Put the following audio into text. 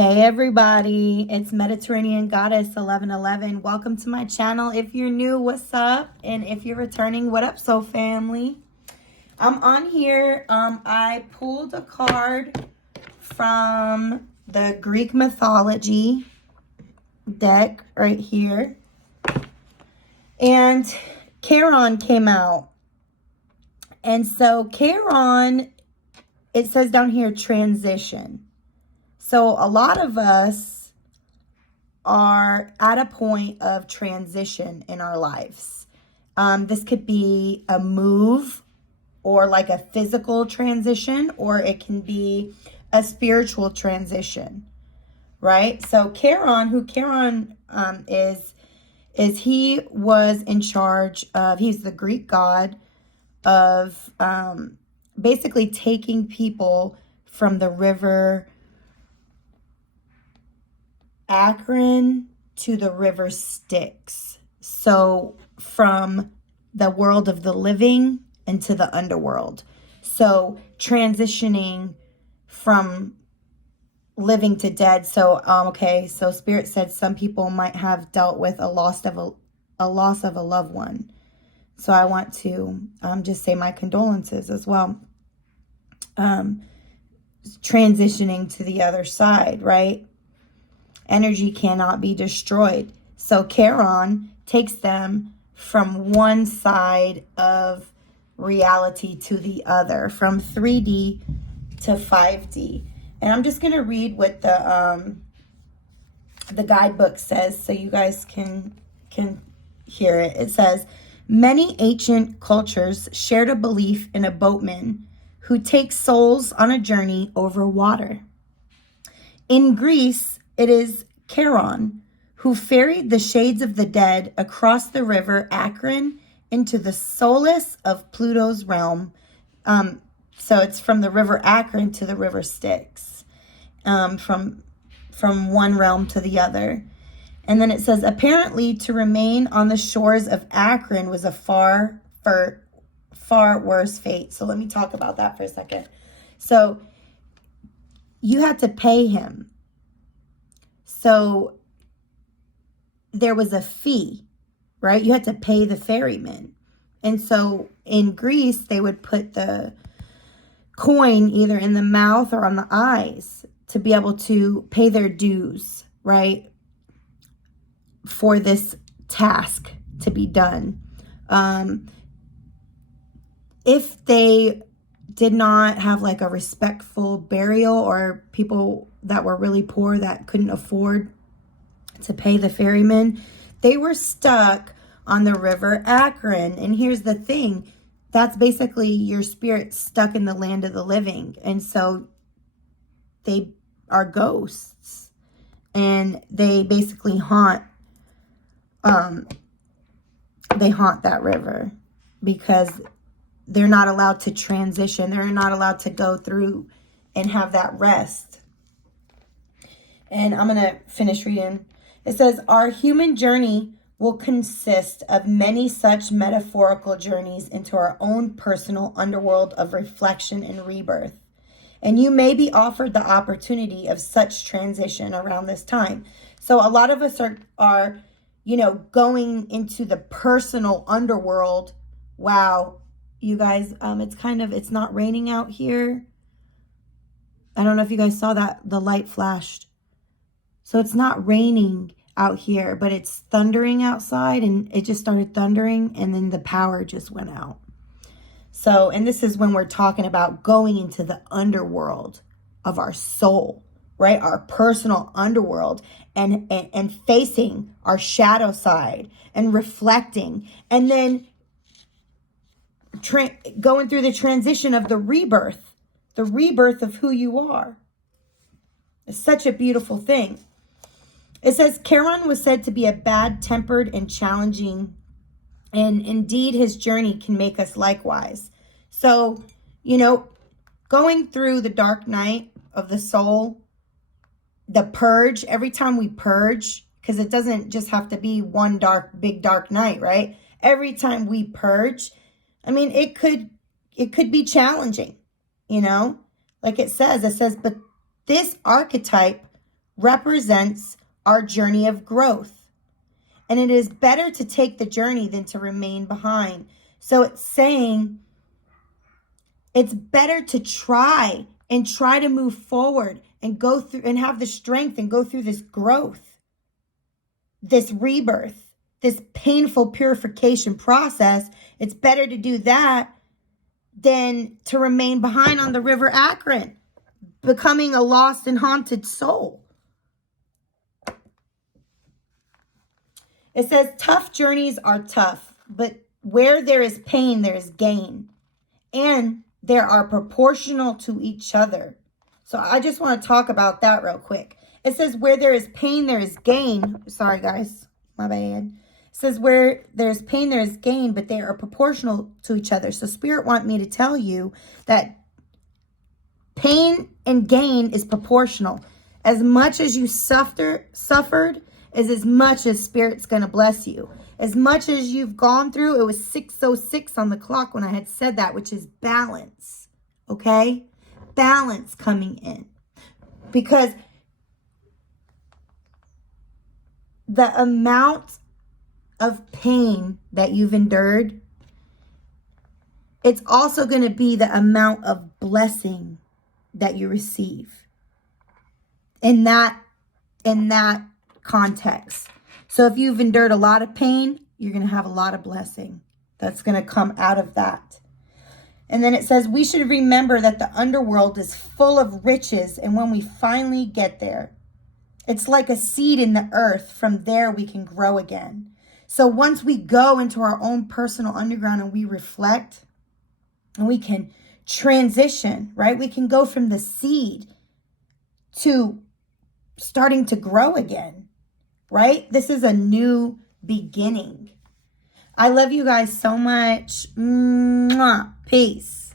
Hey everybody, it's Mediterranean Goddess 1111. Welcome to my channel. If you're new, what's up? And if you're returning, what up, soul family? I'm on here. I pulled a card from the Greek mythology deck right here. And Charon came out. And so Charon, it says down here, transition. So a lot of us are at a point of transition in our lives. This could be a move or like a physical transition, or it can be a spiritual transition, right? So Charon is he was in charge of, he's the Greek god of basically taking people from the river Akron to the river Styx. So from the world of the living into the underworld. So transitioning from living to dead. So so Spirit said some people might have dealt with a loss of a loved one. So I want to just say my condolences as well. Transitioning to the other side, right? Energy cannot be destroyed. So Charon takes them from one side of reality to the other, from 3D to 5D. And I'm just going to read what the guidebook says so you guys can hear it. It says, many ancient cultures shared a belief in a boatman who takes souls on a journey over water. In Greece, it is Charon who ferried the shades of the dead across the river Akron into the solace of Pluto's realm. So it's from the river Akron to the river Styx, from one realm to the other. And then it says, apparently to remain on the shores of Akron was a far worse fate. So let me talk about that for a second. So you had to pay him. So there was a fee, right? You had to pay the ferryman. And so in Greece, they would put the coin either in the mouth or on the eyes to be able to pay their dues, right? For this task to be done. If they did not have like a respectful burial, or people that were really poor that couldn't afford to pay the ferryman, they were stuck on the river Akron. And here's the thing, that's basically your spirit stuck in the land of the living. And so they are ghosts, and they basically haunt that river because they're not allowed to transition. They're not allowed to go through and have that rest. And I'm going to finish reading. It says, our human journey will consist of many such metaphorical journeys into our own personal underworld of reflection and rebirth. And you may be offered the opportunity of such transition around this time. So a lot of us are going into the personal underworld. Wow. You guys, it's not raining out here. I don't know if you guys saw that, the light flashed. So it's not raining out here, but it's thundering outside, and it just started thundering, and then the power just went out. So, and this is when we're talking about going into the underworld of our soul, right? Our personal underworld, and facing our shadow side and reflecting, and then going through the transition of the rebirth of who you are. It's such a beautiful thing. It says Charon was said to be a bad-tempered and challenging, and indeed his journey can make us likewise. So, going through the dark night of the soul, the purge, every time we purge, because it doesn't just have to be one big dark night, right? Every time we purge, it could be challenging, like it says, but this archetype represents our journey of growth. And it is better to take the journey than to remain behind. So it's saying it's better to try to move forward and go through and have the strength and go through this growth, this rebirth, this painful purification process. It's better to do that than to remain behind on the river Akron, becoming a lost and haunted soul. It says tough journeys are tough, but where there is pain, there is gain. And they are proportional to each other. So I just want to talk about that real quick. It says where there is pain, there is gain. Sorry, guys. My bad. It says where there's pain, there is gain, but they are proportional to each other. So Spirit want me to tell you that pain and gain is proportional. As much as you suffered is as much as Spirit's going to bless you. As much as you've gone through, it was 6:06 on the clock when I had said that, which is balance. Okay? Balance coming in. Because the amount of pain that you've endured, it's also going to be the amount of blessing that you receive in that context. So if you've endured a lot of pain, you're going to have a lot of blessing that's going to come out of that. And then it says we should remember that the underworld is full of riches, and when we finally get there, it's like a seed in the earth. From there we can grow again. So once we go into our own personal underground and we reflect, and we can transition, right? We can go from the seed to starting to grow again, right? This is a new beginning. I love you guys so much. Mwah. Peace.